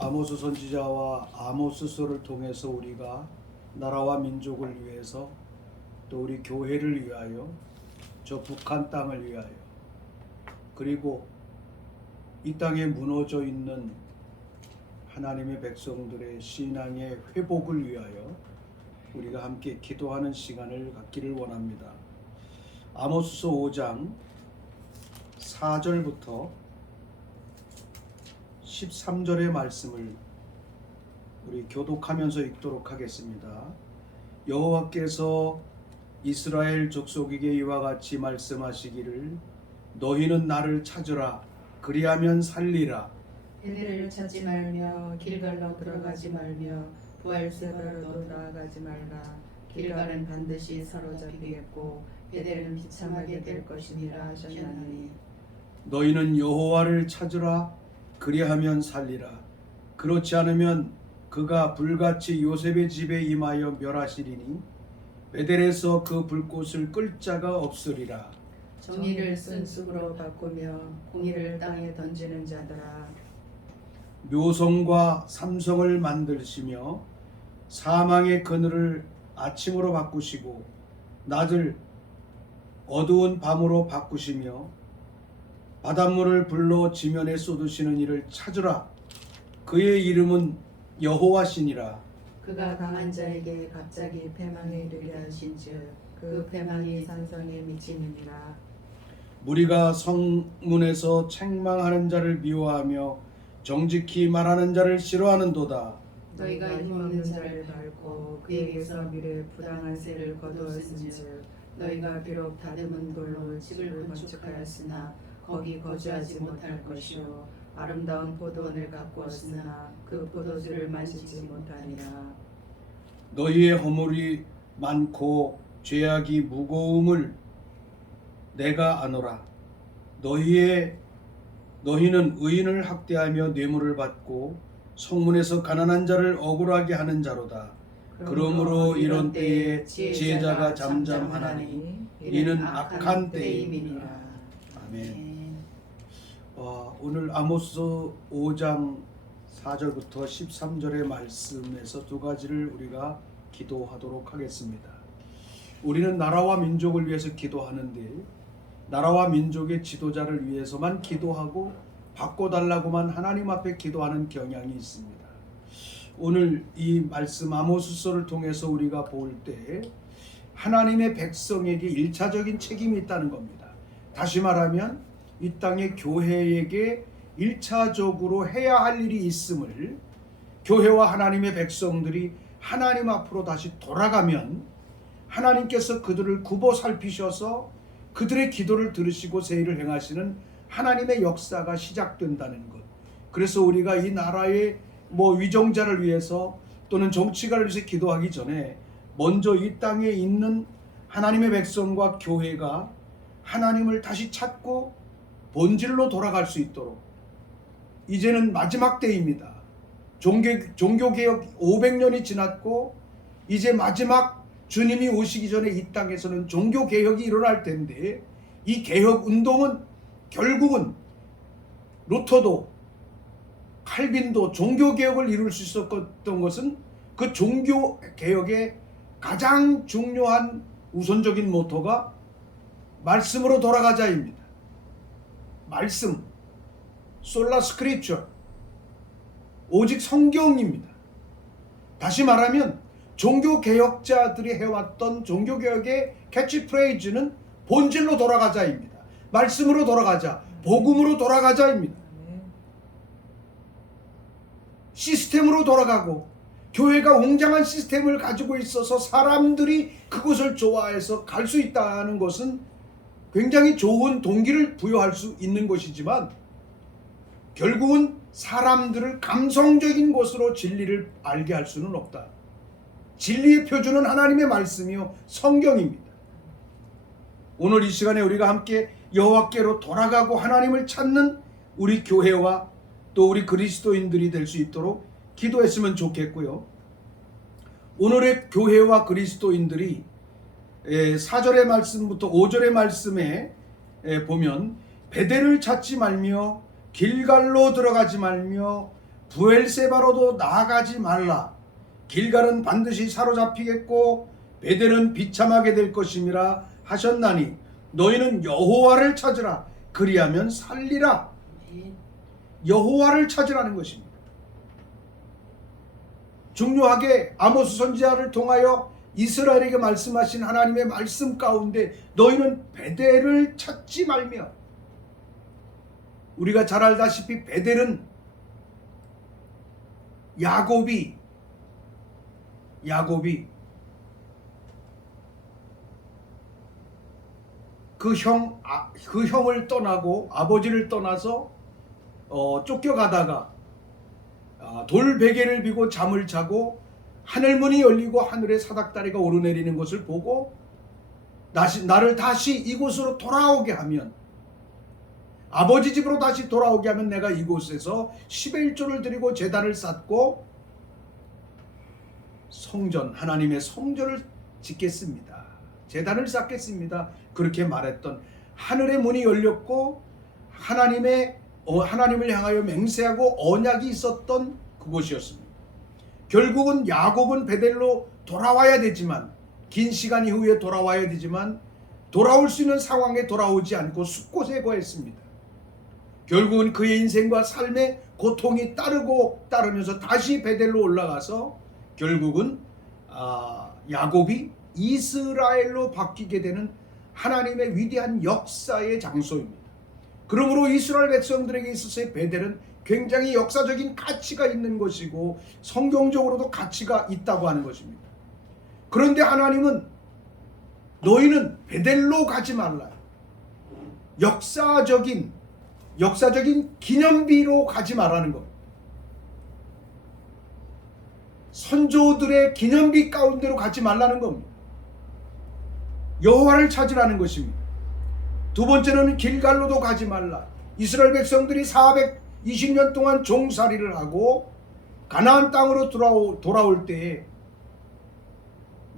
아모스 선지자와 아모스서를 통해서 우리가 나라와 민족을 위해서 또 우리 교회를 위하여 저 북한 땅을 위하여 그리고 이 땅에 무너져 있는 하나님의 백성들의 신앙의 회복을 위하여 우리가 함께 기도하는 시간을 갖기를 원합니다. 아모스서 5장 4절부터 13절의 말씀을 우리 교독하면서 읽도록 하겠습니다. 여호와께서 이스라엘 족속에게 이와 같이 말씀하시기를 너희는 나를 찾으라 그리하면 살리라. 베델을 찾지 말며 길갈로 들어가지 말며 부엘세바로도 나아가지 말라. 길갈은 반드시 사로잡히겠고 베델은 비참하게 될 것이니라 하셨나니 너희는 여호와를 찾으라 그리하면 살리라. 그렇지 않으면 그가 불같이 요셉의 집에 임하여 멸하시리니 베델에서 그 불꽃을 끌 자가 없으리라. 정의를 쓴 쑥으로 바꾸며 공의를 땅에 던지는 자들아, 묘성과 삼성을 만드시며 사망의 그늘을 아침으로 바꾸시고 낮을 어두운 밤으로 바꾸시며 바닷물을 불러 지면에 쏟으시는 이를 찾으라. 그의 이름은 여호와시니라. 그가 강한 자에게 갑자기 패망에 이르게 하신즉 그 패망이 산성에 미치느니라. 무리가 성문에서 책망하는 자를 미워하며 정직히 말하는 자를 싫어하는도다. 너희가 힘없는 자를 밟고 그에게서 미래 부당한 세를 거두었은즉 너희가 비록 다듬은 돌로 집을 건축하였으나 거기 거주하지 못할 것이요 아름다운 포도원을 가꾸었으나 그 포도주를 마시지 못하리라. 너희의 허물이 많고 죄악이 무거움을 내가 아노라. 너희는 의인을 학대하며 뇌물을 받고 성문에서 가난한 자를 억울하게 하는 자로다. 그러므로 이런 때에 지혜자가 잠잠하나니 이는 악한 때임이니라. 아멘. 오늘 아모스 5장 4절부터 13절의 말씀에서 두 가지를 우리가 기도하도록 하겠습니다. 우리는 나라와 민족을 위해서 기도하는데 나라와 민족의 지도자를 위해서만 기도하고 바꿔달라고만 하나님 앞에 기도하는 경향이 있습니다. 오늘 이 말씀 아모스서를 통해서 우리가 볼 때 하나님의 백성에게 일차적인 책임이 있다는 겁니다. 다시 말하면 이 땅의 교회에게 일차적으로 해야 할 일이 있음을 교회와 하나님의 백성들이 하나님 앞으로 다시 돌아가면 하나님께서 그들을 굽어 살피셔서 그들의 기도를 들으시고 세일을 행하시는 하나님의 역사가 시작된다는 것. 그래서 우리가 이 나라의 위정자를 위해서 또는 정치가를 위해서 기도하기 전에 먼저 이 땅에 있는 하나님의 백성과 교회가 하나님을 다시 찾고 본질로 돌아갈 수 있도록 이제는 마지막 때입니다. 종교개혁 500년이 지났고 이제 마지막 주님이 오시기 전에 이 땅에서는 종교개혁이 일어날 텐데 이 개혁운동은 결국은 루터도 칼빈도 종교개혁을 이룰 수 있었던 것은 그 종교개혁의 가장 중요한 우선적인 모토가 말씀으로 돌아가자입니다. 말씀, 솔라 스크립처, 오직 성경입니다. 다시 말하면 종교개혁자들이 해왔던 종교개혁의 캐치프레이즈는 본질로 돌아가자입니다. 말씀으로 돌아가자, 복음으로 돌아가자입니다. 시스템으로 돌아가고 교회가 웅장한 시스템을 가지고 있어서 사람들이 그것을 좋아해서 갈 수 있다는 것은 굉장히 좋은 동기를 부여할 수 있는 것이지만 결국은 사람들을 감성적인 것으로 진리를 알게 할 수는 없다. 진리의 표준은 하나님의 말씀이요 성경입니다. 오늘 이 시간에 우리가 함께 여호와께로 돌아가고 하나님을 찾는 우리 교회와 또 우리 그리스도인들이 될 수 있도록 기도했으면 좋겠고요. 오늘의 교회와 그리스도인들이 4절의 말씀부터 5절의 말씀에 보면 베델을 찾지 말며 길갈로 들어가지 말며 부엘세바로도 나아가지 말라. 길갈은 반드시 사로잡히겠고 베델은 비참하게 될 것임이라 하셨나니 너희는 여호와를 찾으라. 그리하면 살리라. 여호와를 찾으라는 것입니다. 중요하게 아모스 선지자를 통하여 이스라엘에게 말씀하신 하나님의 말씀 가운데 너희는 베델을 찾지 말며, 우리가 잘 알다시피 베델은 야곱이 그 형을 떠나고 아버지를 떠나서 쫓겨가다가 돌 베개를 비고 잠을 자고 하늘문이 열리고 하늘에 사닥다리가 오르내리는 것을 보고 나를 다시 이곳으로 돌아오게 하면, 아버지 집으로 다시 돌아오게 하면 내가 이곳에서 10의 1조를 드리고 제단을 쌓고 성전, 하나님의 성전을 짓겠습니다. 제단을 쌓겠습니다. 그렇게 말했던, 하늘의 문이 열렸고 하나님을 향하여 맹세하고 언약이 있었던 그곳이었습니다. 결국은 야곱은 베델로 돌아와야 되지만, 긴 시간 이후에 돌아와야 되지만 돌아올 수 있는 상황에 돌아오지 않고 숲곳에 거했습니다. 결국은 그의 인생과 삶의 고통이 따르면서 다시 베델로 올라가서 결국은 야곱이 이스라엘로 바뀌게 되는 하나님의 위대한 역사의 장소입니다. 그러므로 이스라엘 백성들에게 있어서의 베델은 굉장히 역사적인 가치가 있는 것이고 성경적으로도 가치가 있다고 하는 것입니다. 그런데 하나님은 너희는 베델로 가지 말라. 역사적인 기념비로 가지 말라는 것. 선조들의 기념비 가운데로 가지 말라는 겁니다. 여호와를 찾으라는 것입니다. 두 번째는 길갈로도 가지 말라. 이스라엘 백성들이 420년 동안 종살이를 하고 가나안 땅으로 돌아올 때에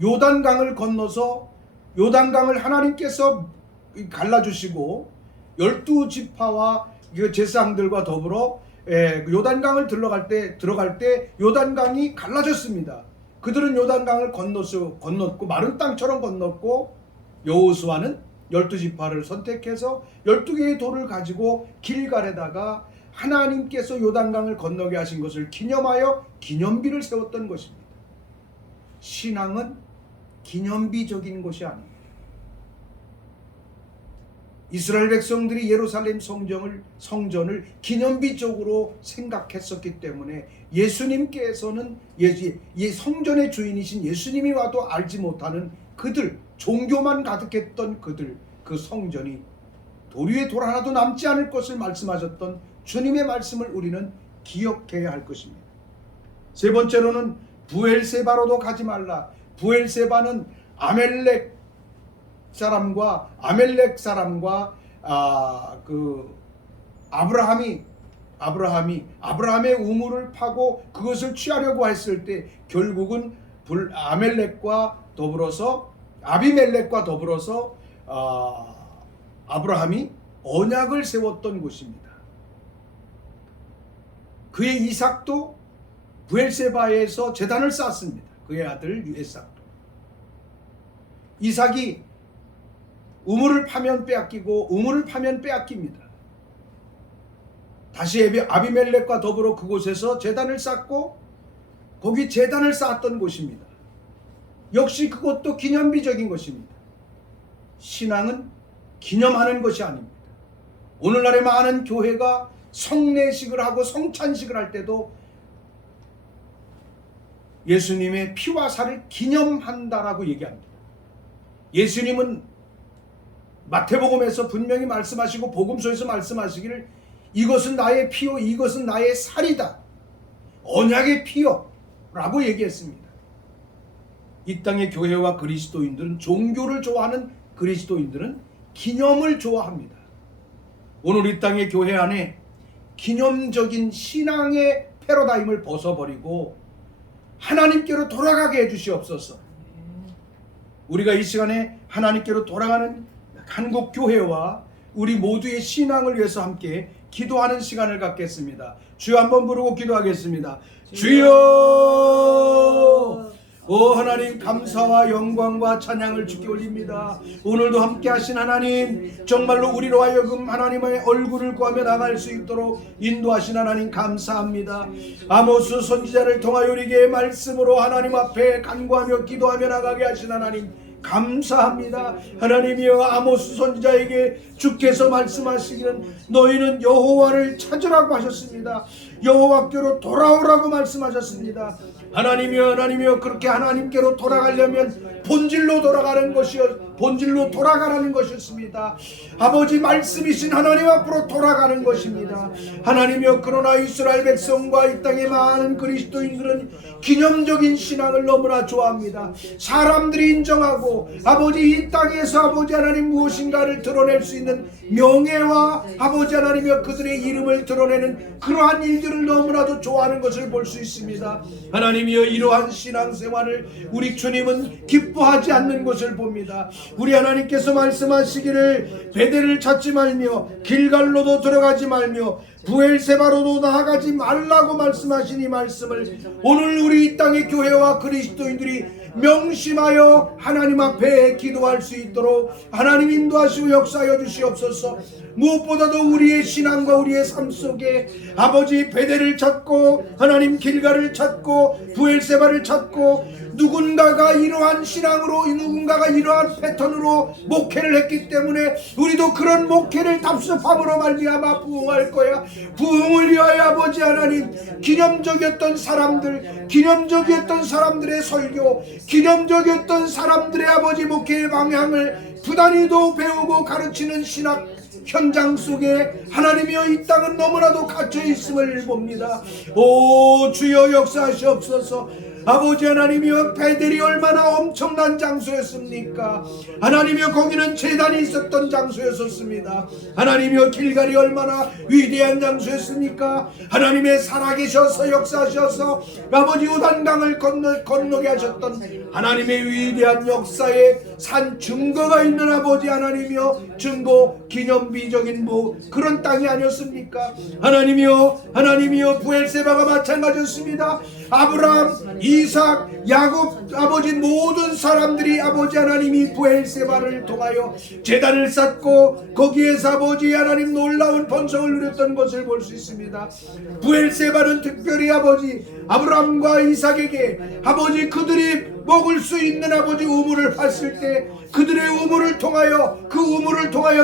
요단강을 건너서, 요단강을 하나님께서 갈라주시고 12지파와 제사장들과 더불어 요단강을 들어갈 때 요단강이 갈라졌습니다. 그들은 요단강을 건넜고 마른 땅처럼 건넜고, 여호수아는 12지파를 선택해서 12개의 돌을 가지고 길갈에다가 하나님께서 요단강을 건너게 하신 것을 기념하여 기념비를 세웠던 것입니다. 신앙은 기념비적인 것이 아닙니다. 이스라엘 백성들이 예루살렘 성전을 기념비적으로 생각했었기 때문에 예수님께서는 성전의 주인이신 예수님이 와도 알지 못하는 그들, 종교만 가득했던 그 성전이 돌 위에 돌 하나도 남지 않을 것을 말씀하셨던 주님의 말씀을 우리는 기억해야 할 것입니다. 세 번째로는 부엘세바로도 가지 말라. 부엘세바는 아멜렉 사람과 아브라함의 우물을 파고 그것을 취하려고 했을 때 결국은 아비멜렉과 더불어서 아브라함이 언약을 세웠던 곳입니다. 그의 이삭도 부엘세바에서 제단을 쌓았습니다. 그의 아들 이삭도. 이삭이 우물을 파면 빼앗기고 우물을 파면 빼앗깁니다. 다시 아비멜렉과 더불어 그곳에서 제단을 쌓고 거기 제단을 쌓았던 곳입니다. 역시 그것도 기념비적인 것입니다. 신앙은 기념하는 것이 아닙니다. 오늘날의 많은 교회가 성례식을 하고 성찬식을 할 때도 예수님의 피와 살을 기념한다라고 얘기합니다. 예수님은 마태복음에서 분명히 말씀하시고 복음서에서 말씀하시기를 이것은 나의 피요 이것은 나의 살이다. 언약의 피요 라고 얘기했습니다. 이 땅의 교회와 그리스도인들은, 종교를 좋아하는 그리스도인들은 기념을 좋아합니다. 오늘 이 땅의 교회 안에 기념적인 신앙의 패러다임을 벗어버리고 하나님께로 돌아가게 해주시옵소서. 우리가 이 시간에 하나님께로 돌아가는 한국 교회와 우리 모두의 신앙을 위해서 함께 기도하는 시간을 갖겠습니다. 주여 한번 부르고 기도하겠습니다. 주여! 오 하나님, 감사와 영광과 찬양을 주께 올립니다. 오늘도 함께 하신 하나님, 정말로 우리로 하여금 하나님의 얼굴을 구하며 나갈 수 있도록 인도하신 하나님 감사합니다. 아모스 선지자를 통하여 우리에게 말씀으로 하나님 앞에 간구하며 기도하며 나가게 하신 하나님 감사합니다. 하나님이여, 아모스 선지자에게 주께서 말씀하시기는 너희는 여호와를 찾으라고 하셨습니다. 여호와께로 돌아오라고 말씀하셨습니다. 하나님이여 그렇게 하나님께로 돌아가려면 본질로 돌아가는 것이요, 본질로 돌아가라는 것이었습니다. 아버지 말씀이신 하나님 앞으로 돌아가는 것입니다. 하나님이여, 그러나 이스라엘 백성과 이 땅의 많은 그리스도인들은 기념적인 신앙을 너무나 좋아합니다. 사람들이 인정하고 아버지 이 땅에서 아버지 하나님 무엇인가를 드러낼 수 있는 명예와 아버지 하나님이여 그들의 이름을 드러내는 그러한 일들을 너무나도 좋아하는 것을 볼 수 있습니다. 하나님이여, 이러한 신앙생활을 우리 주님은 기뻐하지 않는 것을 봅니다. 우리 하나님께서 말씀하시기를 베델을 찾지 말며 길갈로도 들어가지 말며 부엘세바로도 나아가지 말라고 말씀하신 이 말씀을 오늘 우리 이 땅의 교회와 그리스도인들이 명심하여 하나님 앞에 기도할 수 있도록 하나님 인도하시고 역사하여 주시옵소서. 무엇보다도 우리의 신앙과 우리의 삶 속에 아버지 베델을 찾고 하나님 길갈을 찾고 부엘세바를 찾고 누군가가 이러한 신앙으로, 누군가가 이러한 패턴으로 목회를 했기 때문에 우리도 그런 목회를 답습함으로 말미암아 부흥할 거야. 부흥을 위하여 아버지 하나님, 기념적이었던 사람들의 설교, 기념적이었던 사람들의 아버지 목회의 방향을 부단히도 배우고 가르치는 신학 현장 속에 하나님이여 이 땅은 너무나도 갇혀 있음을 봅니다. 오 주여 역사하시옵소서. 아버지 하나님이여, 베델이 얼마나 엄청난 장소였습니까? 하나님이여, 거기는 제단이 있었던 장소였었습니다. 하나님이여, 길갈이 얼마나 위대한 장소였습니까? 하나님의 살아계셔서 역사하셔서 아버지 요단강을 건너게 하셨던 하나님의 위대한 역사에 산 증거가 있는 아버지 하나님이여, 증거 기념비적인 그런 땅이 아니었습니까? 하나님이여 부엘세바가 마찬가지였습니다. 아브라함, 이삭, 야곱 아버지 모든 사람들이 아버지 하나님이 부엘세바를 통하여 제단을 쌓고 거기에서 아버지 하나님 놀라운 번성을 누렸던 것을 볼 수 있습니다. 부엘세바는 특별히 아버지 아브라함과 이삭에게 아버지 그들이 먹을 수 있는 아버지 우물을 봤을 때 그들의 우물을 통하여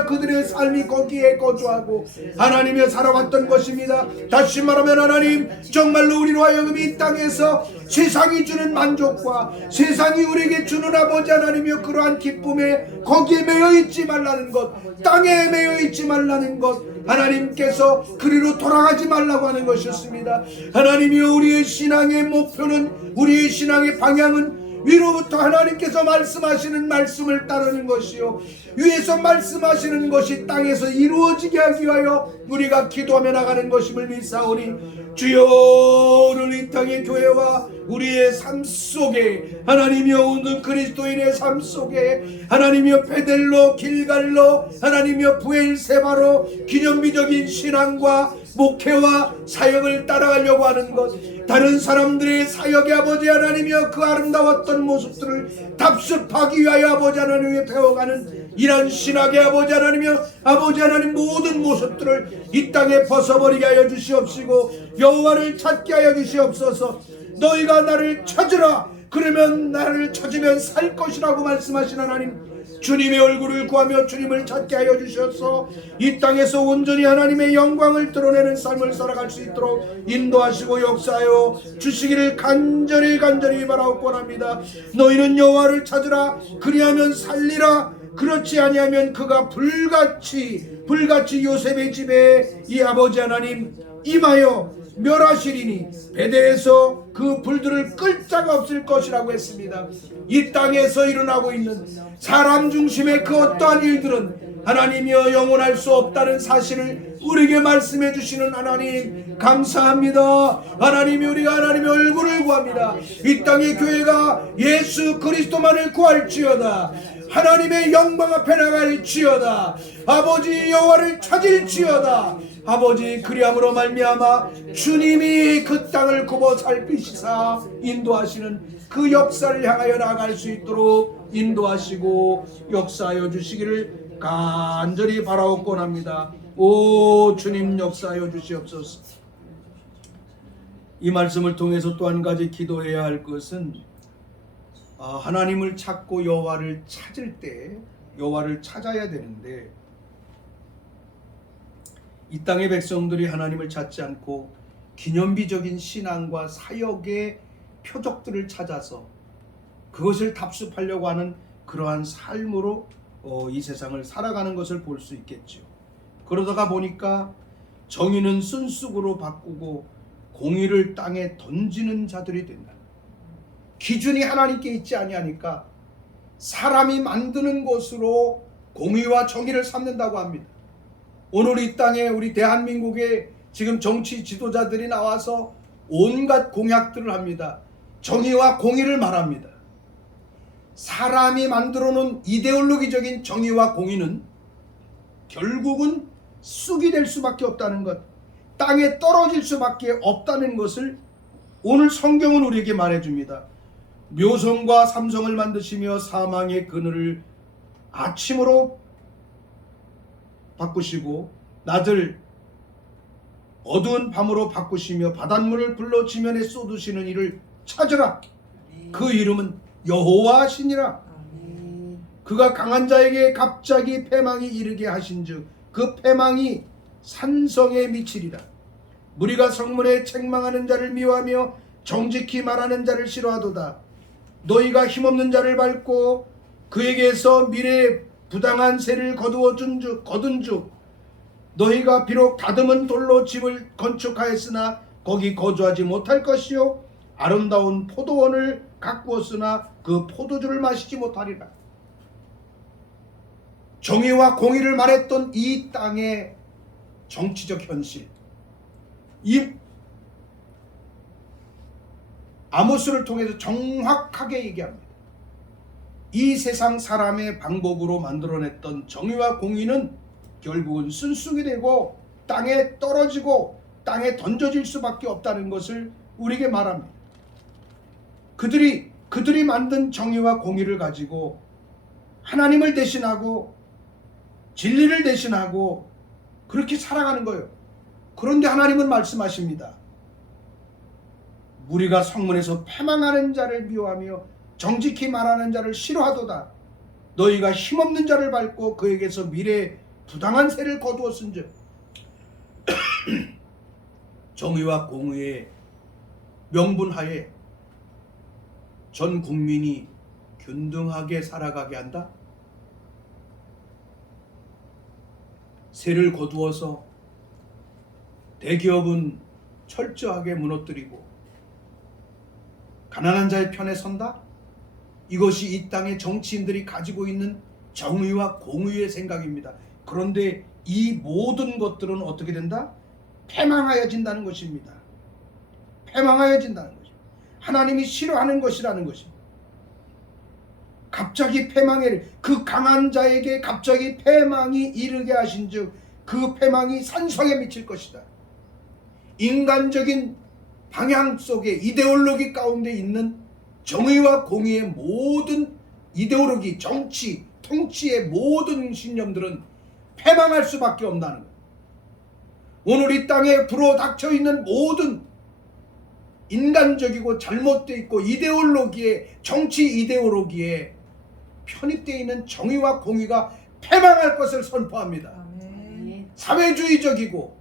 그들의 삶이 거기에 거주하고 하나님의 살아왔던 것입니다. 다시 말하면 하나님, 정말로 우리로 하여금 이 땅에서 세상이 주는 만족과 세상이 우리에게 주는 아버지 하나님이여 그러한 기쁨에 거기에 매여 있지 말라는 것, 땅에 매여 있지 말라는 것, 하나님께서 그리로 돌아가지 말라고 하는 것이었습니다. 하나님이여, 우리의 신앙의 목표는, 우리의 신앙의 방향은 위로부터 하나님께서 말씀하시는 말씀을 따르는 것이요, 위에서 말씀하시는 것이 땅에서 이루어지게 하기 위하여 우리가 기도하며 나가는 것임을 믿사오니 주여, 오늘 이 땅의 교회와 우리의 삶 속에 하나님이여, 오늘 그리스도인의 삶 속에 하나님이여 베델로 길갈로 하나님이여 부엘세바로 기념비적인 신앙과 목회와 사역을 따라가려고 하는 것, 다른 사람들의 사역의 아버지 하나님이여 그 아름다웠던 모습들을 답습하기 위하여 아버지 하나님의 배워가는 이런 신학의 아버지 하나님이여 아버지 하나님 모든 모습들을 이 땅에 벗어버리게 하여 주시옵시고 여호와를 찾게 하여 주시옵소서. 너희가 나를 찾으라, 그러면 나를 찾으면 살 것이라고 말씀하신 하나님, 주님의 얼굴을 구하며 주님을 찾게 하여 주셔서 이 땅에서 온전히 하나님의 영광을 드러내는 삶을 살아갈 수 있도록 인도하시고 역사하여 주시기를 간절히 바라옵고 합니다. 너희는 여호와를 찾으라, 그리하면 살리라. 그렇지 아니하면 그가 불같이 요셉의 집에 이 아버지 하나님 임하여 멸하시리니 베델에서 그 불들을 끌 자가 없을 것이라고 했습니다. 이 땅에서 일어나고 있는 사람 중심의 그 어떠한 일들은 하나님이여 영원할 수 없다는 사실을 우리에게 말씀해 주시는 하나님 감사합니다. 하나님이 우리가 하나님의 얼굴을 구합니다. 이 땅의 교회가 예수 그리스도만을 구할지어다. 하나님의 영광 앞에 나갈지어다. 아버지 여호와를 찾을지어다. 아버지, 그리함으로 말미암아 주님이 그 땅을 굽어 살피시사 인도하시는 그 역사를 향하여 나아갈 수 있도록 인도하시고 역사하여 주시기를 간절히 바라옵곤 합니다. 오 주님, 역사하여 주시옵소서. 이 말씀을 통해서 또 한 가지 기도해야 할 것은 하나님을 찾고 여호와를 찾을 때 여호와를 찾아야 되는데, 이 땅의 백성들이 하나님을 찾지 않고 기념비적인 신앙과 사역의 표적들을 찾아서 그것을 답습하려고 하는 그러한 삶으로 이 세상을 살아가는 것을 볼 수 있겠죠. 그러다가 보니까 정의는 쓴쑥으로 바꾸고 공의를 땅에 던지는 자들이 된다. 기준이 하나님께 있지 아니하니까 사람이 만드는 것으로 공의와 정의를 삼는다고 합니다. 오늘 이 땅에 우리 대한민국에 지금 정치 지도자들이 나와서 온갖 공약들을 합니다. 정의와 공의를 말합니다. 사람이 만들어 놓은 이데올로기적인 정의와 공의는 결국은 쑥이 될 수밖에 없다는 것, 땅에 떨어질 수밖에 없다는 것을 오늘 성경은 우리에게 말해줍니다. 묘성과 삼성을 만드시며 사망의 그늘을 아침으로 바꾸시고 낮을 어두운 밤으로 바꾸시며 바닷물을 불러 지면에 쏟으시는 이를 찾으라. 그 이름은 여호와시니라. 그가 강한 자에게 갑자기 패망이 이르게 하신즉 그 패망이 산성에 미치리라. 무리가 성문에 책망하는 자를 미워하며 정직히 말하는 자를 싫어하도다. 너희가 힘없는 자를 밟고 그에게서 미래의 부당한 세를 거둔 즉 너희가 비록 다듬은 돌로 집을 건축하였으나 거기 거주하지 못할 것이요 아름다운 포도원을 가꾸었으나 그 포도주를 마시지 못하리라. 정의와 공의를 말했던 이 땅의 정치적 현실, 이 아모스를 통해서 정확하게 얘기합니다. 이 세상 사람의 방법으로 만들어냈던 정의와 공의는 결국은 쓴쑥이 되고 땅에 떨어지고 땅에 던져질 수밖에 없다는 것을 우리에게 말합니다. 그들이 만든 정의와 공의를 가지고 하나님을 대신하고 진리를 대신하고 그렇게 살아가는 거예요. 그런데 하나님은 말씀하십니다. 무리가 성문에서 패망하는 자를 미워하며 정직히 말하는 자를 싫어하도다. 너희가 힘없는 자를 밟고 그에게서 미래의 부당한 세를 거두었은즉 정의와 공의의 명분하에 전 국민이 균등하게 살아가게 한다. 세를 거두어서 대기업은 철저하게 무너뜨리고 가난한 자의 편에 선다? 이것이 이 땅의 정치인들이 가지고 있는 정의와 공의의 생각입니다. 그런데 이 모든 것들은 어떻게 된다? 패망하여진다는 것입니다. 패망하여진다는 것입니다. 하나님이 싫어하는 것이라는 것입니다. 갑자기 패망에 그 강한 자에게 갑자기 패망이 이르게 하신즉 그 패망이 산성에 미칠 것이다. 인간적인 방향 속에 이데올로기 가운데 있는 정의와 공의의 모든 이데올로기, 정치, 통치의 모든 신념들은 패망할 수밖에 없다는 것. 오늘 이 땅에 불어닥쳐 있는 모든 인간적이고 잘못되어 있고 이데올로기에, 정치 이데올로기에 편입되어 있는 정의와 공의가 패망할 것을 선포합니다. 아멘. 사회주의적이고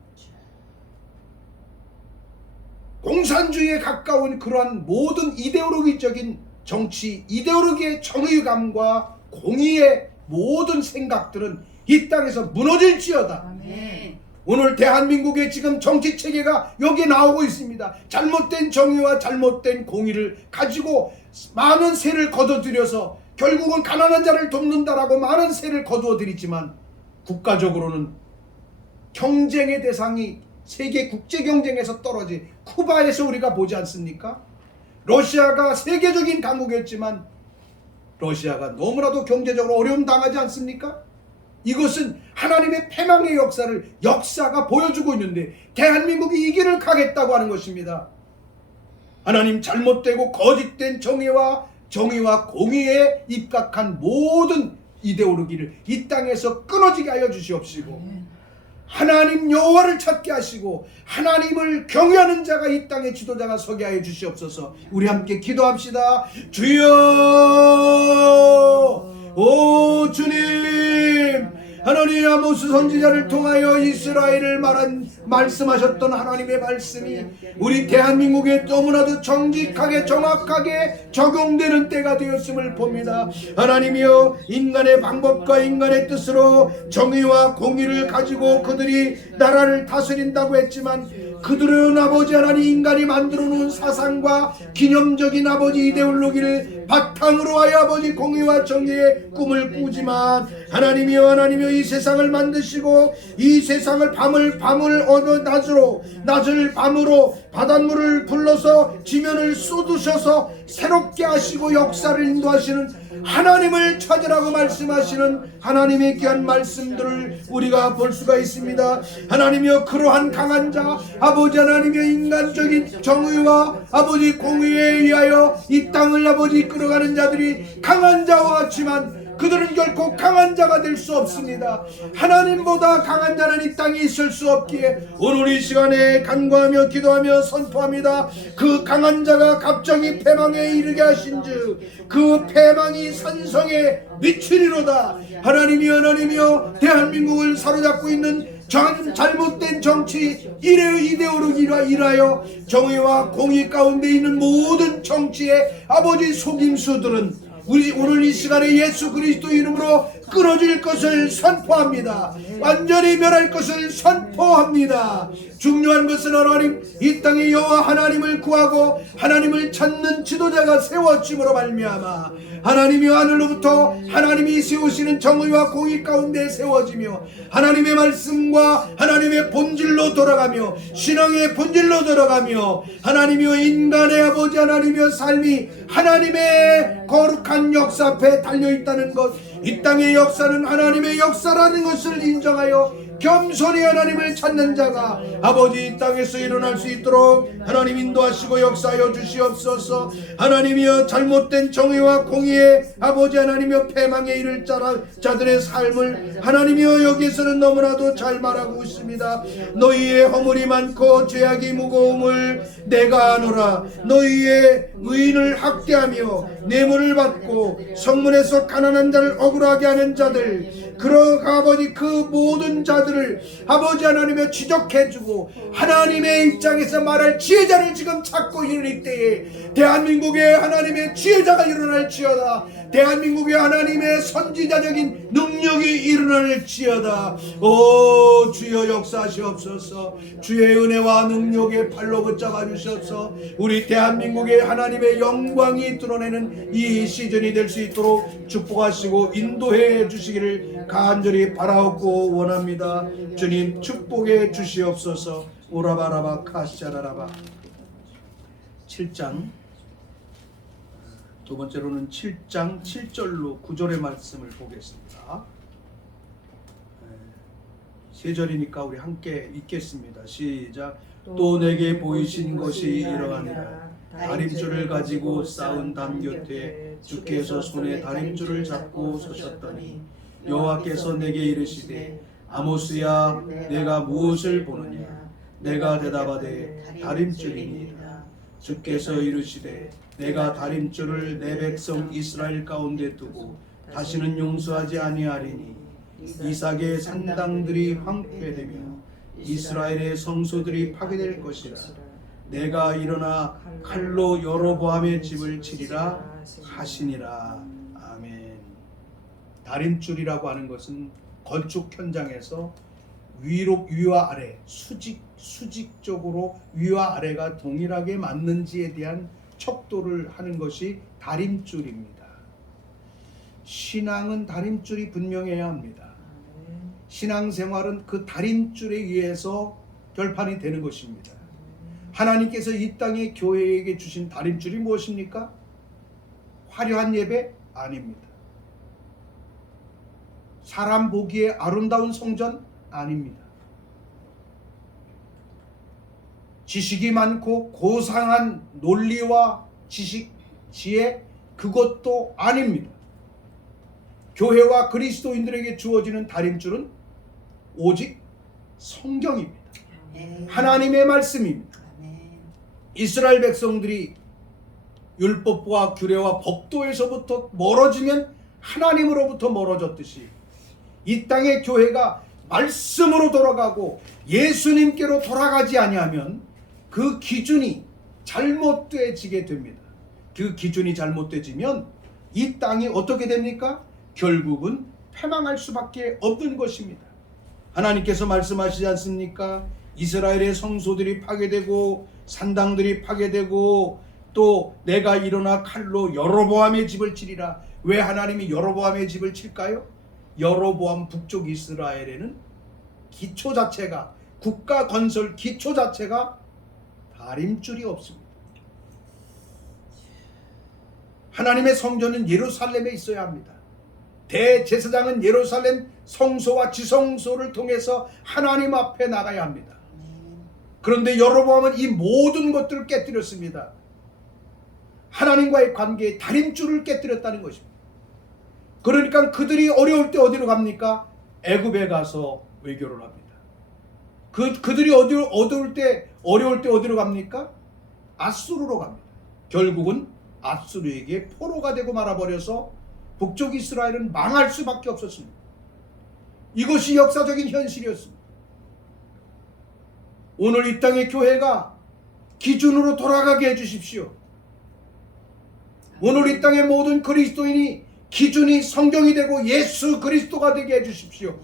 공산주의에 가까운 그러한 모든 이데올로기적인 정치, 이데올로기의 정의감과 공의의 모든 생각들은 이 땅에서 무너질지어다. 아멘. 오늘 대한민국의 지금 정치 체계가 여기 나오고 있습니다. 잘못된 정의와 잘못된 공의를 가지고 많은 세를 거둬들여서 결국은 가난한 자를 돕는다라고 많은 세를 거두어들이지만 국가적으로는 경쟁의 대상이 세계 국제 경쟁에서 떨어진 쿠바에서 우리가 보지 않습니까? 러시아가 세계적인 강국이었지만 러시아가 너무나도 경제적으로 어려움 당하지 않습니까? 이것은 하나님의 패망의 역사가 보여주고 있는데 대한민국이 이 길을 가겠다고 하는 것입니다. 하나님, 잘못되고 거짓된 정의와 공의에 입각한 모든 이데올로기를 이 땅에서 끊어지게 하여 주시옵시고, 하나님 여호와를 찾게 하시고 하나님을 경외하는 자가 이 땅의 지도자가 서게 하여 주시옵소서. 우리 함께 기도합시다. 주여, 오 주님, 하나님 아모스 선지자를 통하여 이스라엘을 말씀하셨던 하나님의 말씀이 우리 대한민국에 너무나도 정직하게 정확하게 적용되는 때가 되었음을 봅니다. 하나님이여, 인간의 방법과 인간의 뜻으로 정의와 공의를 가지고 그들이 나라를 다스린다고 했지만, 그들은 아버지 하나님, 인간이 만들어 놓은 사상과 기념적인 아버지 이데올로기를 바탕으로 하여 아버지 공의와 정의의 꿈을 꾸지만, 하나님이여 이 세상을 만드시고 이 세상을 밤을 낮을 밤으로 바닷물을 불러서 지면을 쏟으셔서 새롭게 하시고 역사를 인도하시는 하나님을 찾으라고 말씀하시는 하나님의 귀한 말씀들을 우리가 볼 수가 있습니다. 하나님이여, 그러한 강한 자, 아버지 하나님이여, 인간적인 정의와 아버지 공의에 의하여 이 땅을 아버지 이끌어가는 자들이 강한 자와 같지만 그들은 결코 강한 자가 될 수 없습니다. 하나님보다 강한 자는 이 땅에 있을 수 없기에 오늘 이 시간에 간구하며 기도하며 선포합니다. 그 강한 자가 갑자기 패망에 이르게 하신즉 그 패망이 산성에 미치리로다. 하나님이여, 대한민국을 사로잡고 있는 잘못된 정치 이데올로기라 인하여 정의와 공의 가운데 있는 모든 정치의 아버지 속임수들은 우리 오늘 이 시간에 예수 그리스도 이름으로 끊어질 것을 선포합니다. 완전히 멸할 것을 선포합니다. 중요한 것은 하나님, 이 땅에 여호와 하나님을 구하고 하나님을 찾는 지도자가 세워짐으로 말미암아 하나님이 하늘로부터 하나님이 세우시는 정의와 공의 가운데 세워지며 하나님의 말씀과 하나님의 본질로 돌아가며 신앙의 본질로 돌아가며 하나님이여, 인간의 아버지 하나님이여 삶이 하나님의 거룩한 역사 앞에 달려있다는 것, 이 땅의 역사는 하나님의 역사라는 것을 인정하여 겸손히 하나님을 찾는 자가 아버지 이 땅에서 일어날 수 있도록 하나님 인도하시고 역사하여 주시옵소서. 하나님이여, 잘못된 정의와 공의에 아버지 하나님이여 패망에 이를 자들의 삶을 하나님이여 여기에서는 너무나도 잘 말하고 있습니다. 너희의 허물이 많고 죄악이 무거움을 내가 아노라. 너희의 의인을 학대하며 뇌물을 받고 성문에서 가난한 자를 억울하게 하는 자들, 그러가 아버지 그 모든 자들을 아버지 하나님의 지적해주고 하나님의 입장에서 말할 지혜자를 지금 찾고 있는 이때에 대한민국에 하나님의 지혜자가 일어날지어다. 대한민국에 하나님의 선지자적인 능력이 일어날지어다. 오 주여, 역사하시옵소서. 주의 은혜와 능력의 팔로 붙잡아 주셔서 우리 대한민국에 하나님의 영광이 드러내는 이 시즌이 될 수 있도록 축복하시고 인도해 주시기를 간절히 바라옵고 원합니다. 주님 축복해 주시옵소서. 오라바라바 카샤라라바. 7장 두 번째로는 7장 7절로 9절의 말씀을 보겠습니다. 세 절이니까 우리 함께 읽겠습니다. 시작. 또 내게 보이신 것이 이러하니라. 다림줄을 가지고 쌓은 담 곁에 주께서 손에 다림줄을 잡고 서셨더니 여호와께서 내게 이르시되 아모스야, 내가 무엇을 보느냐? 내가 대답하되 다림줄이니이다. 주께서 이르시되 내가 다림줄을 내 백성 이스라엘 가운데 두고 다시는 용서하지 아니하리니 이삭의 산당들이 황폐되며 이스라엘의 성소들이 파괴될 것이라. 내가 일어나 칼로 여로보암의 집을 치리라 하시니라. 아멘. 다림줄이라고 하는 것은 건축 현장에서 위와 아래 수직적으로 위와 아래가 동일하게 맞는지에 대한 척도를 하는 것이 다림줄입니다. 신앙은 다림줄이 분명해야 합니다. 신앙생활은 그 다림줄에 의해서 결판이 되는 것입니다. 하나님께서 이 땅에 교회에게 주신 다림줄이 무엇입니까? 화려한 예배? 아닙니다. 사람 보기에 아름다운 성전 아닙니다. 지식이 많고 고상한 논리와 지식, 지혜, 그것도 아닙니다. 교회와 그리스도인들에게 주어지는 다림줄은 오직 성경입니다. 하나님의 말씀입니다. 이스라엘 백성들이 율법과 규례와 법도에서부터 멀어지면 하나님으로부터 멀어졌듯이 이 땅의 교회가 말씀으로 돌아가고 예수님께로 돌아가지 아니하면 그 기준이 잘못되어지게 됩니다. 그 기준이 잘못되어지면 이 땅이 어떻게 됩니까? 결국은 패망할 수밖에 없는 것입니다. 하나님께서 말씀하시지 않습니까? 이스라엘의 성소들이 파괴되고 산당들이 파괴되고 또 내가 일어나 칼로 여로보암의 집을 치리라. 왜 하나님이 여로보암의 집을 칠까요? 여로보암 북쪽 이스라엘에는 기초 자체가, 국가 건설 기초 자체가 다림줄이 없습니다. 하나님의 성전은 예루살렘에 있어야 합니다. 대제사장은 예루살렘 성소와 지성소를 통해서 하나님 앞에 나가야 합니다. 그런데 여로보암은 이 모든 것들을 깨뜨렸습니다. 하나님과의 관계에 다림줄을 깨뜨렸다는 것입니다. 그러니까 그들이 어려울 때 어디로 갑니까? 애굽에 가서 외교를 합니다. 그들이 어려울 때 어디로 갑니까? 아수르로 갑니다. 결국은 아수르에게 포로가 되고 말아버려서 북쪽 이스라엘은 망할 수밖에 없었습니다. 이것이 역사적인 현실이었습니다. 오늘 이 땅의 교회가 기준으로 돌아가게 해주십시오. 오늘 이 땅의 모든 그리스도인이 기준이 성경이 되고 예수 그리스도가 되게 해주십시오.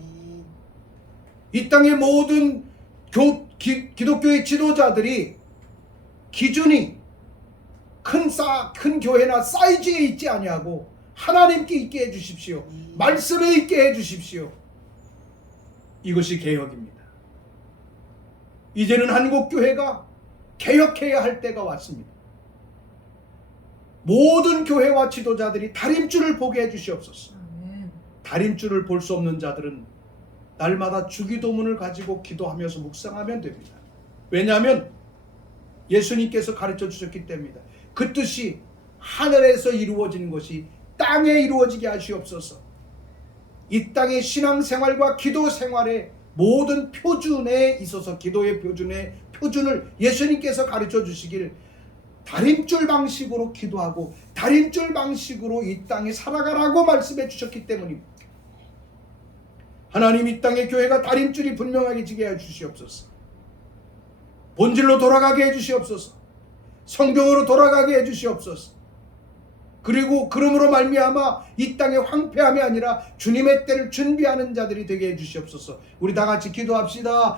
이 땅의 모든 기독교의 지도자들이 기준이 큰 교회나 사이즈에 있지 아니하고 하나님께 있게 해주십시오. 말씀에 있게 해주십시오. 이것이 개혁입니다. 이제는 한국교회가 개혁해야 할 때가 왔습니다. 모든 교회와 지도자들이 다림줄을 보게 해주시옵소서. 다림줄을 볼 수 없는 자들은 날마다 주기도문을 가지고 기도하면서 묵상하면 됩니다. 왜냐하면 예수님께서 가르쳐 주셨기 때문이다. 그 뜻이 하늘에서 이루어지는 것이 땅에 이루어지게 하시옵소서. 이 땅의 신앙생활과 기도생활의 모든 표준에 있어서 기도의 표준을 예수님께서 가르쳐 주시길 다림줄 방식으로 기도하고 다림줄 방식으로 이 땅에 살아가라고 말씀해 주셨기 때문입니다. 하나님 이 땅의 교회가 다림줄이 분명하게 지게 해 주시옵소서. 본질로 돌아가게 해 주시옵소서. 성경으로 돌아가게 해 주시옵소서. 그리고 그러므로 말미암아 이 땅의 황폐함이 아니라 주님의 때를 준비하는 자들이 되게 해 주시옵소서. 우리 다 같이 기도합시다.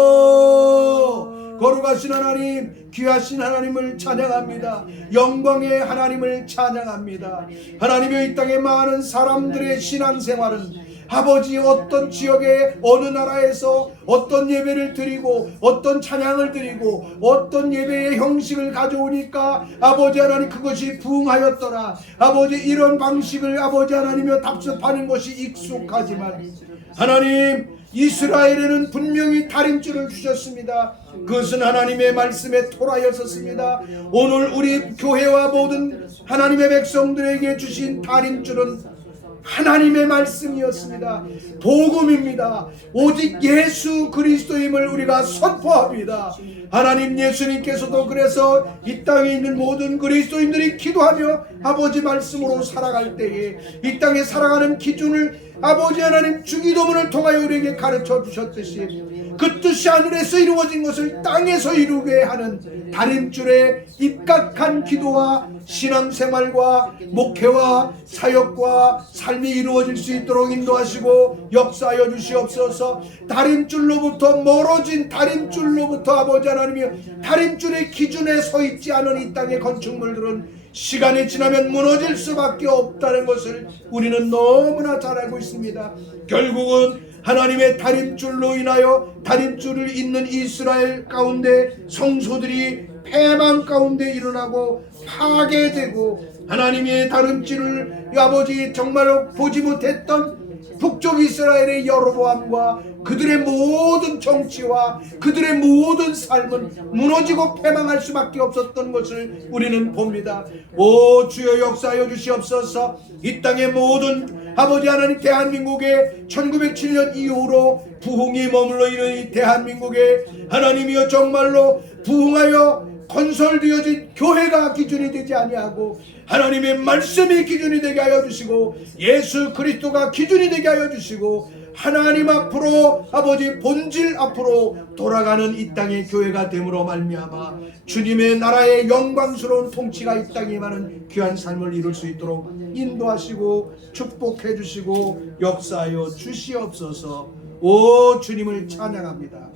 주여, 거룩하신 하나님, 귀하신 하나님을 찬양합니다. 영광의 하나님을 찬양합니다. 하나님의 이 땅의 많은 사람들의 신앙생활은 아버지 어떤 지역의 어느 나라에서 어떤 예배를 드리고 어떤 찬양을 드리고 어떤 예배의 형식을 가져오니까 아버지 하나님 그것이 부응하였더라. 아버지 이런 방식을 아버지 하나님여 답습하는 것이 익숙하지만 하나님 이스라엘에는 분명히 다림줄을 주셨습니다. 그것은 하나님의 말씀에 토라였었습니다. 오늘 우리 교회와 모든 하나님의 백성들에게 주신 다림줄은 하나님의 말씀이었습니다. 복음입니다. 오직 예수 그리스도임을 우리가 선포합니다. 하나님 예수님께서도 그래서 이 땅에 있는 모든 그리스도인들이 기도하며 아버지 말씀으로 살아갈 때에 이 땅에 살아가는 기준을 아버지 하나님 주기도문을 통하여 우리에게 가르쳐 주셨듯이 그 뜻이 하늘에서 이루어진 것을 땅에서 이루게 하는 다림줄에 입각한 기도와 신앙생활과 목회와 사역과 삶이 이루어질 수 있도록 인도하시고 역사하여 주시옵소서. 다림줄로부터 멀어진 다림줄로부터 아버지 하나님이 다림줄의 기준에 서 있지 않은 이 땅의 건축물들은 시간이 지나면 무너질 수밖에 없다는 것을 우리는 너무나 잘 알고 있습니다. 결국은 하나님의 다림줄로 인하여 다림줄을 잇는 이스라엘 가운데 성소들이 패망 가운데 일어나고 파괴되고 하나님의 다름줄을 아버지 정말 보지 못했던 북쪽 이스라엘의 여로보암과 그들의 모든 정치와 그들의 모든 삶은 무너지고 패망할 수밖에 없었던 것을 우리는 봅니다. 오 주여 역사하여 주시옵소서. 이 땅의 모든 아버지 하나님 대한민국의 1907년 이후로 부흥이 머물러 있는 이 대한민국에 하나님이여 정말로 부흥하여 건설되어진 교회가 기준이 되지 아니하고 하나님의 말씀이 기준이 되게 하여 주시고 예수 그리스도가 기준이 되게 하여 주시고 하나님 앞으로 아버지 본질 앞으로 돌아가는 이 땅의 교회가 됨으로 말미암아 주님의 나라의 영광스러운 통치가 이 땅에 임하는 귀한 삶을 이룰 수 있도록 인도하시고 축복해 주시고 역사하여 주시옵소서. 오 주님을 찬양합니다.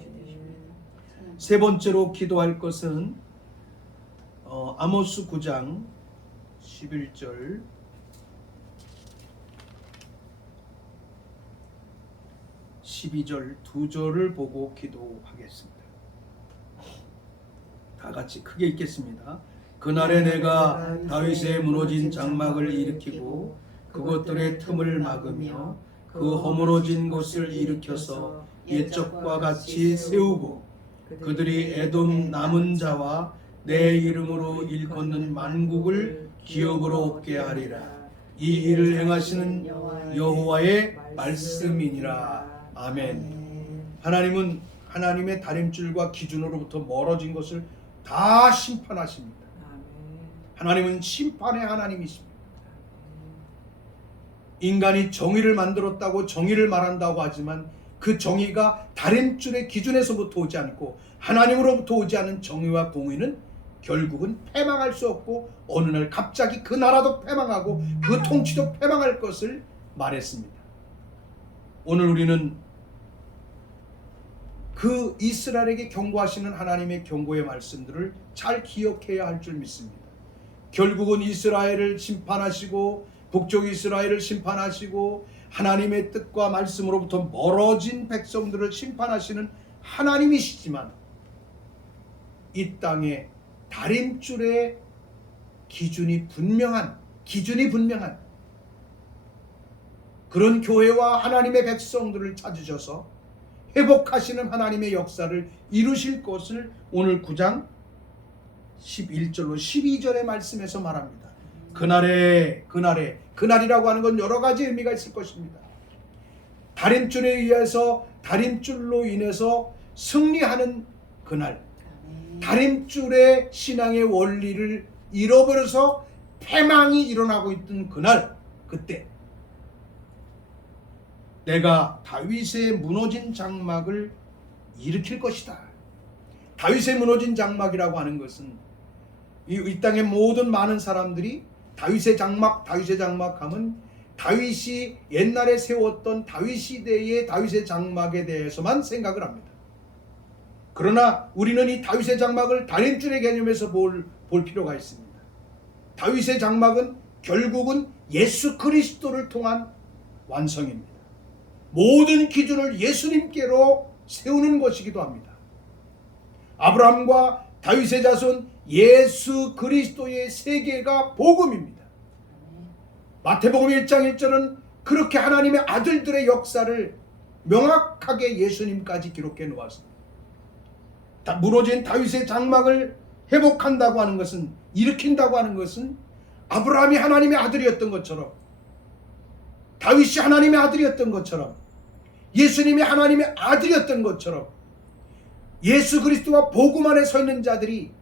세 번째로 기도할 것은 아모스 9장 11절 12절 두 절을 보고 기도하겠습니다. 다 같이 크게 읽겠습니다. 그날에 내가 다윗의 무너진 장막을 일으키고 그것들의 틈을 막으며 그 허물어진 곳을 일으켜서 옛적과 같이 세우고 그들이 에돔 남은 자와 내 이름으로 일컫는 만국을 기업으로 얻게 하리라. 이 일을 행하시는 여호와의 말씀이니라. 아멘. 하나님은 하나님의 다림줄과 기준으로부터 멀어진 것을 다 심판하십니다. 하나님은 심판의 하나님이십니다. 인간이 정의를 만들었다고 정의를 말한다고 하지만 그 정의가 다림줄의 기준에서부터 오지 않고 하나님으로부터 오지 않은 정의와 공의는 결국은 패망할 수 없고 어느 날 갑자기 그 나라도 패망하고 그 통치도 패망할 것을 말했습니다. 오늘 우리는 그 이스라엘에게 경고하시는 하나님의 경고의 말씀들을 잘 기억해야 할 줄 믿습니다. 결국은 이스라엘을 심판하시고 북쪽 이스라엘을 심판하시고 하나님의 뜻과 말씀으로부터 멀어진 백성들을 심판하시는 하나님이시지만 이 땅에 다림줄의 기준이 분명한 그런 교회와 하나님의 백성들을 찾으셔서 회복하시는 하나님의 역사를 이루실 것을 오늘 9장 11절로 12절의 말씀에서 말합니다. 그날이라고 하는 건 여러 가지 의미가 있을 것입니다. 다림줄에 의해서 다림줄로 인해서 승리하는 그날, 다림줄의 신앙의 원리를 잃어버려서 패망이 일어나고 있던 그날, 그때 내가 다윗의 무너진 장막을 일으킬 것이다. 다윗의 무너진 장막이라고 하는 것은 이 땅의 모든 많은 사람들이 다윗의 장막 하면 다윗이 옛날에 세웠던 다윗 시대의 다윗의 장막에 대해서만 생각을 합니다. 그러나 우리는 이 다윗의 장막을 다림줄의 개념에서 볼 필요가 있습니다. 다윗의 장막은 결국은 예수 그리스도를 통한 완성입니다. 모든 기준을 예수님께로 세우는 것이기도 합니다. 아브라함과 다윗의 자손 예수 그리스도의 세계가 복음입니다. 마태복음 1장 1절은 그렇게 하나님의 아들들의 역사를 명확하게 예수님까지 기록해 놓았습니다. 무너진 다윗의 장막을 회복한다고 하는 것은, 일으킨다고 하는 것은 아브라함이 하나님의 아들이었던 것처럼, 다윗이 하나님의 아들이었던 것처럼, 예수님이 하나님의 아들이었던 것처럼 예수 그리스도와 복음 안에 서 있는 자들이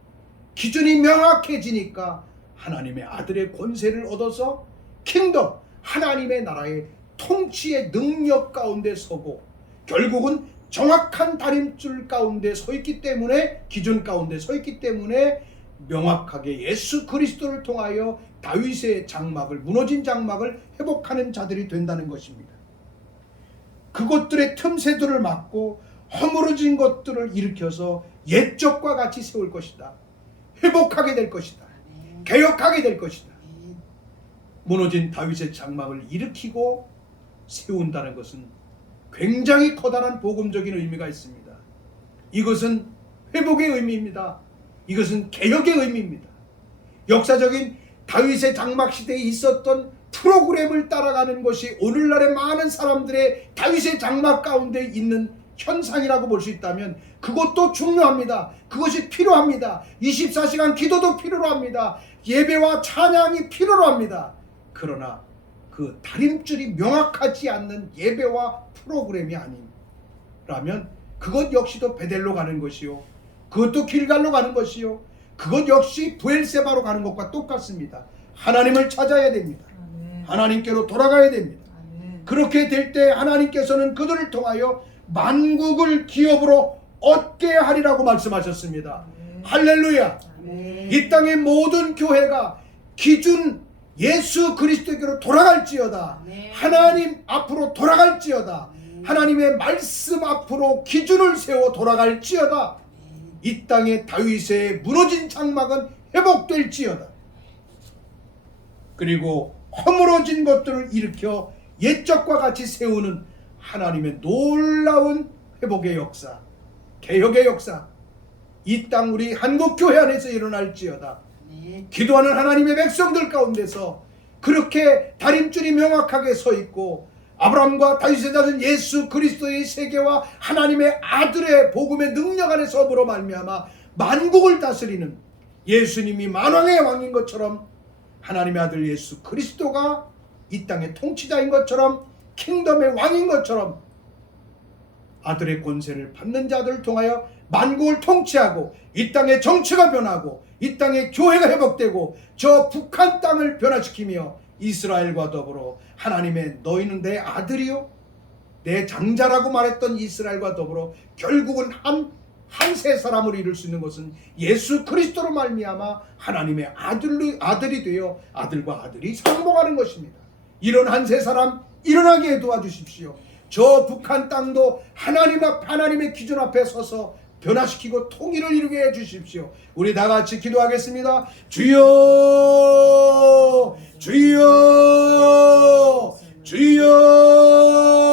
기준이 명확해지니까 하나님의 아들의 권세를 얻어서 킹덤, 하나님의 나라의 통치의 능력 가운데 서고 결국은 정확한 다림줄 가운데 서 있기 때문에, 기준 가운데 서 있기 때문에 명확하게 예수 그리스도를 통하여 다윗의 장막을, 무너진 장막을 회복하는 자들이 된다는 것입니다. 그것들의 틈새들을 막고 허물어진 것들을 일으켜서 옛적과 같이 세울 것이다. 회복하게 될 것이다. 개혁하게 될 것이다. 무너진 다윗의 장막을 일으키고 세운다는 것은 굉장히 커다란 복음적인 의미가 있습니다. 이것은 회복의 의미입니다. 이것은 개혁의 의미입니다. 역사적인 다윗의 장막 시대에 있었던 프로그램을 따라가는 것이 오늘날의 많은 사람들의 다윗의 장막 가운데 있는 현상이라고 볼 수 있다면 그것도 중요합니다. 그것이 필요합니다. 24시간 기도도 필요로 합니다. 예배와 찬양이 필요로 합니다. 그러나 그 다림줄이 명확하지 않는 예배와 프로그램이 아니라면 그것 역시도 베델로 가는 것이요, 그것도 길갈로 가는 것이요, 그것 역시 브엘세바로 가는 것과 똑같습니다. 하나님을 찾아야 됩니다. 하나님께로 돌아가야 됩니다. 그렇게 될 때 하나님께서는 그들을 통하여 만국을 기업으로 얻게 하리라고 말씀하셨습니다. 할렐루야. 이 땅의 모든 교회가 기준 예수 그리스도께로 돌아갈지어다. 하나님 앞으로 돌아갈지어다. 하나님의 말씀 앞으로 기준을 세워 돌아갈지어다. 이 땅의 다윗의 무너진 장막은 회복될지어다. 그리고 허물어진 것들을 일으켜 옛적과 같이 세우는 하나님의 놀라운 회복의 역사, 개혁의 역사, 이 땅 우리 한국교회 안에서 일어날지어다. 기도하는 하나님의 백성들 가운데서 그렇게 다림줄이 명확하게 서 있고 아브라함과 다윗의 자손 예수 그리스도의 세계와 하나님의 아들의 복음의 능력 안에서 서으로 말미암아 만국을 다스리는 예수님이 만왕의 왕인 것처럼 하나님의 아들 예수 그리스도가 이 땅의 통치자인 것처럼 킹덤의 왕인 것처럼 아들의 권세를 받는 자들을 통하여 만국을 통치하고 이 땅의 정치가 변하고 이 땅의 교회가 회복되고 저 북한 땅을 변화시키며 이스라엘과 더불어 하나님의 너희는 내 아들이요 내 장자라고 말했던 이스라엘과 더불어 결국은 한 세 사람을 이룰 수 있는 것은 예수 그리스도로 말미암아 하나님의 아들이 되어 아들과 아들이 상봉하는 것입니다. 이런 한 세 사람 일어나게 도와주십시오. 저 북한 땅도 하나님의 기준 앞에 서서 변화시키고 통일을 이루게 해주십시오. 우리 다 같이 기도하겠습니다. 주여, 주여, 주여.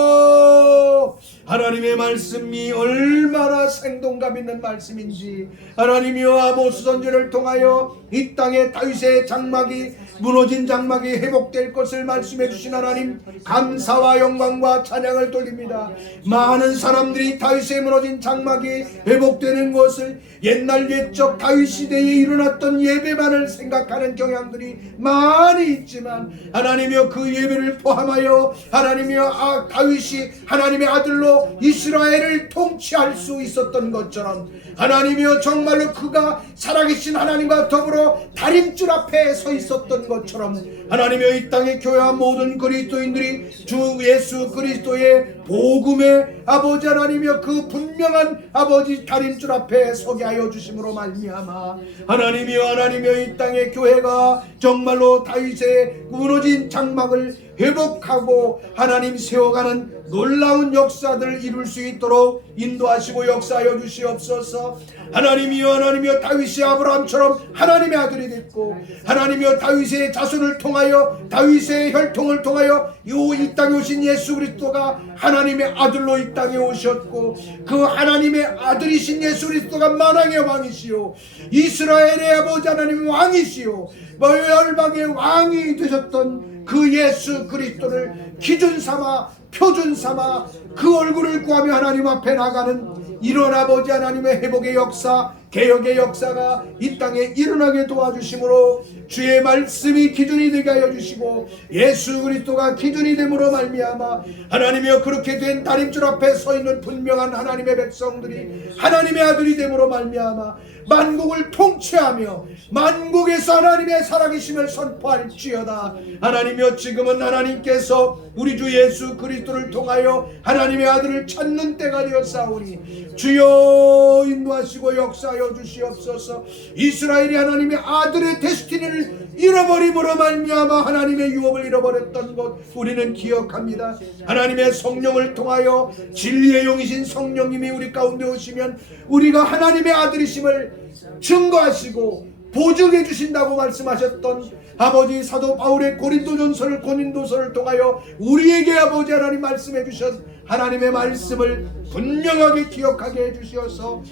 하나님의 말씀이 얼마나 생동감 있는 말씀인지, 하나님이여 아모스 선지를 통하여 이 땅에 다윗의 장막이 무너진 장막이 회복될 것을 말씀해 주신 하나님, 감사와 영광과 찬양을 돌립니다. 많은 사람들이 다윗의 무너진 장막이 회복되는 것을 옛날 옛적 다윗 시대에 일어났던 예배만을 생각하는 경향들이 많이 있지만, 하나님이여 그 예배를 포함하여 하나님이여 다윗이 하나님의 아들로 이스라엘을 통치할 수 있었던 것처럼, 하나님이여 정말로 그가 살아계신 하나님과 더불어 다림줄 앞에 서 있었던 것처럼, 하나님이여 이 땅의 교회와 모든 그리스도인들이 주 예수 그리스도의 복음의 아버지 하나님이여 그 분명한 아버지 다림줄 앞에 서게 하여 주심으로 말미암아 하나님이여 이 땅의 교회가 정말로 다윗의 무너진 장막을 회복하고 하나님 세워가는 놀라운 역사들을 이룰 수 있도록 인도하시고 역사하여 주시옵소서. 하나님이여 다윗이 아브라함처럼 하나님의 아들이 됐고, 하나님이여 다윗의 자손을 통하여 다윗의 혈통을 통하여 이 땅에 오신 예수 그리스도가 하나님의 아들로 이 땅에 오셨고, 그 하나님의 아들이신 예수 그리스도가 만왕의 왕이시오, 이스라엘의 아버지 하나님의 왕이시오, 열방의 왕이 되셨던 그 예수 그리스도를 기준 삼아 표준 삼아 그 얼굴을 구하며 하나님 앞에 나가는 이런 아버지 하나님의 회복의 역사, 개혁의 역사가 이 땅에 일어나게 도와주심으로 주의 말씀이 기준이 되게 하여 주시고 예수 그리스도가 기준이 됨으로 말미암아 하나님이여 그렇게 된 다림줄 앞에 서 있는 분명한 하나님의 백성들이 하나님의 아들이 됨으로 말미암아 만국을 통치하며 만국에서 하나님의 살아계심을 선포할지어다. 하나님이여 지금은 하나님께서 우리 주 예수 그리스도를 통하여 하나님의 아들을 찾는 때가 되었사오니 주여 인도하시고 역사하여 주시옵소서. 이스라엘이 하나님의 아들의 데스티니를 잃어버림으로 말미암아 하나님의 유업을 잃어버렸던 것 우리는 기억합니다. 하나님의 성령을 통하여 진리의 영이신 성령님이 우리 가운데 오시면 우리가 하나님의 아들이심을 증거하시고 보증해 주신다고 말씀하셨던 아버지 사도 바울의 고린도전서를 통하여 우리에게 아버지 하나님 말씀해 주신 하나님의 말씀을 분명하게 기억하게 해주시어서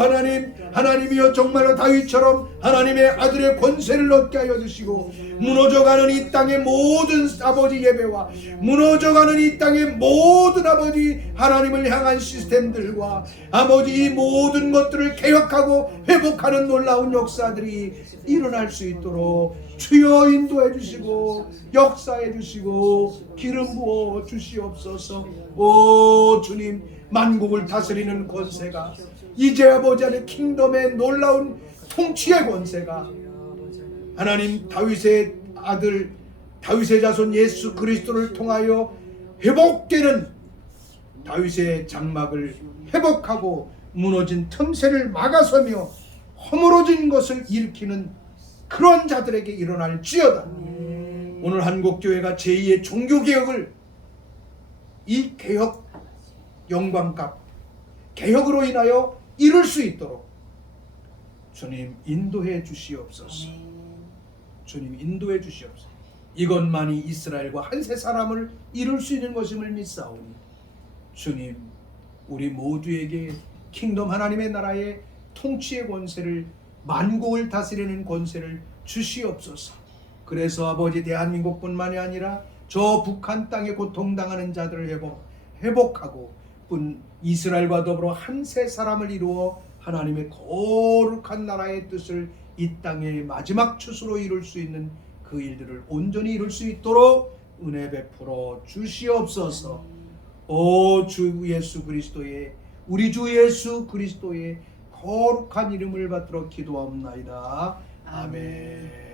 하나님, 하나님이여 정말로 다윗처럼 하나님의 아들의 권세를 얻게 하여 주시고 무너져가는 이 땅의 모든 아버지 예배와 무너져가는 이 땅의 모든 아버지 하나님을 향한 시스템들과 아버지 이 모든 것들을 개혁하고 회복하는 놀라운 역사들이 일어날 수 있도록 주여 인도해 주시고 역사해 주시고 기름 부어 주시옵소서. 오 주님, 만국을 다스리는 권세가 이제 아버지 안에 킹덤의 놀라운 통치의 권세가 하나님 다윗의 아들 다윗의 자손 예수 그리스도를 통하여 회복되는 다윗의 장막을 회복하고 무너진 틈새를 막아서며 허물어진 것을 일으키는 그런 자들에게 일어날지어다. 오늘 한국교회가 제2의 종교개혁을 이 개혁 영광값 개혁으로 인하여 이룰 수 있도록 주님 인도해 주시옵소서. 주님 인도해 주시옵소서. 이것만이 이스라엘과 한세 사람을 이룰 수 있는 것임을 믿사오니 주님 우리 모두에게 킹덤 하나님의 나라의 통치의 권세를 만국을 다스리는 권세를 주시옵소서. 그래서 아버지 대한민국뿐만이 아니라 저 북한 땅에 고통당하는 자들을 회복하고 이스라엘과 더불어 한세 사람을 이루어 하나님의 거룩한 나라의 뜻을 이 땅의 마지막 추수로 이룰 수 있는 그 일들을 온전히 이룰 수 있도록 은혜 베풀어 주시옵소서. 오 주 예수 그리스도의 우리 주 예수 그리스도의 거룩한 이름을 받들어 기도하옵나이다. 아멘.